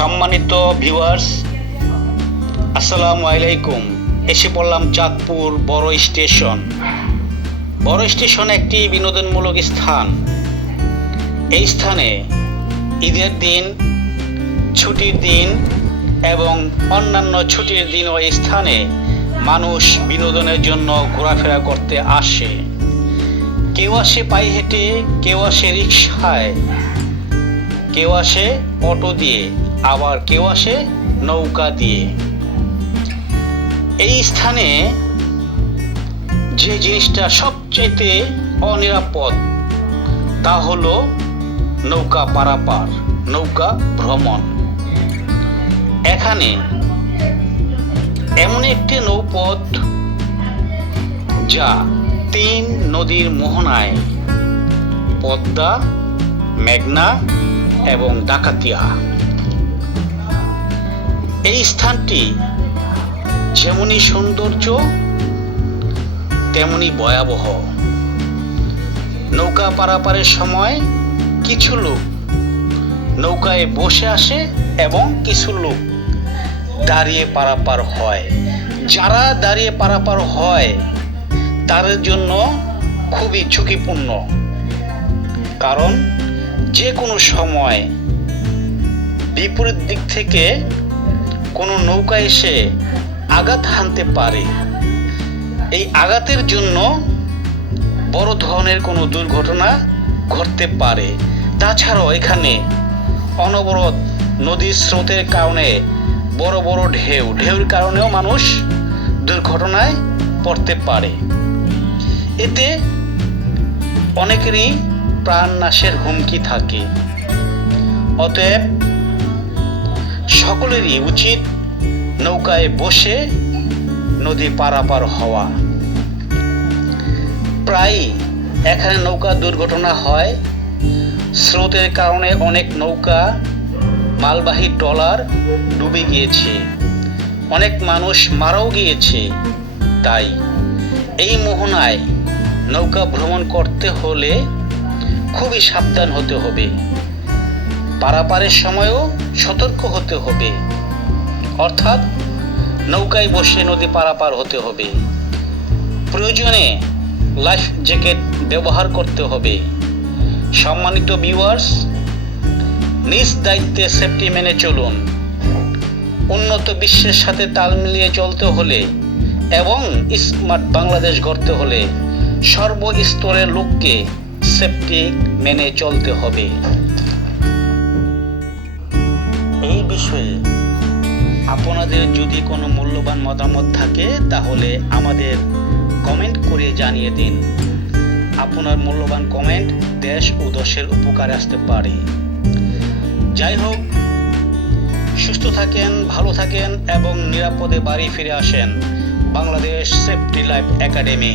সম্মানিত ভিউয়ার্স, আসসালামু আলাইকুম। এসে পড়লাম চাঁদপুর বড় স্টেশন। বড় স্টেশন একটি বিনোদনমূলক স্থান। এই স্থানে ঈদের দিন, ছুটির দিন এবং অন্যান্য ছুটির দিনও এই স্থানে মানুষ বিনোদনের জন্য ঘোরাফেরা করতে আসে। কেউ আসে পায়ে হেঁটে, কেউ আসে রিকশায়, কেউ আসে অটো দিয়ে, আবার কেউ আসে নৌকা দিয়ে। এই স্থানে যে জিনিসটা সবচাইতে অনিরাপদ তা হলো নৌকা পারাপার, নৌকা ভ্রমণ। এখানে এমন একটি নৌপথ যা 3 নদীর মোহনায়, পদ্মা, মেঘনা এবং ডাকাতিয়া। এই স্থানটি যেমনি সৌন্দর্য তেমনি ভয়াবহ। নৌকা পারাপারের সময় কিছু লোক নৌকায় বসে আসে এবং কিছু লোক দাঁড়িয়ে পারাপার হয়। যারা দাঁড়িয়ে পারাপার হয় তাদের জন্য খুবই ঝুঁকিপূর্ণ, কারণ যে কোনো সময় বিপরীত দিক থেকে কোনো নৌকা এসে আঘাত হানতে পারে। এই আঘাতের জন্য বড় ধরনের কোনো দুর্ঘটনা ঘটতে পারে। তাছাড়াও এখানে অনবরত নদীর স্রোতের কারণে বড় বড় ঢেউর কারণেও মানুষ দুর্ঘটনায় পড়তে পারে। এতে অনেকেরই প্রাণ নাশের হুমকি থাকে। অতএব সকলেরই উচিত নৌকায় বসে নদী পারাপার হওয়া। প্রায় এখানে নৌকা দুর্ঘটনা হয়। স্রোতের কারণে অনেক নৌকা, মালবাহী ট্রলার ডুবে গিয়েছে, অনেক মানুষ মারাও গিয়েছে। তাই এই মোহনায় নৌকা ভ্রমণ করতে হলে খুবই সাবধান হতে হবে। পারাপারের সময়ও সতর্ক হতে হবে, অর্থাৎ নৌকায় বসে নদী পারাপার হতে হবে। প্রয়োজনে লাইফ জ্যাকেট ব্যবহার করতে হবে। সম্মানিত ভিউয়ার্স, নিজ দায়িত্বে সেফটি মেনে চলুন। উন্নত বিশ্বের সাথে তাল মিলিয়ে চলতে হলে এবং স্মার্ট বাংলাদেশ গড়তে হলে সর্বস্তরের লোককে সেফটি মেনে চলতে হবে। এই বিষয়ে আপনাদের যদি কোনো মূল্যবান মতামত থাকে তাহলে আমাদের কমেন্ট করে জানিয়ে দিন। আপনার মূল্যবান কমেন্ট দেশ ও দশের উপকারে আসতে পারে। যাই হোক, সুস্থ থাকেন, ভালো থাকেন এবং নিরাপদে বাড়ি ফিরে আসেন। Bangladesh safety life academy.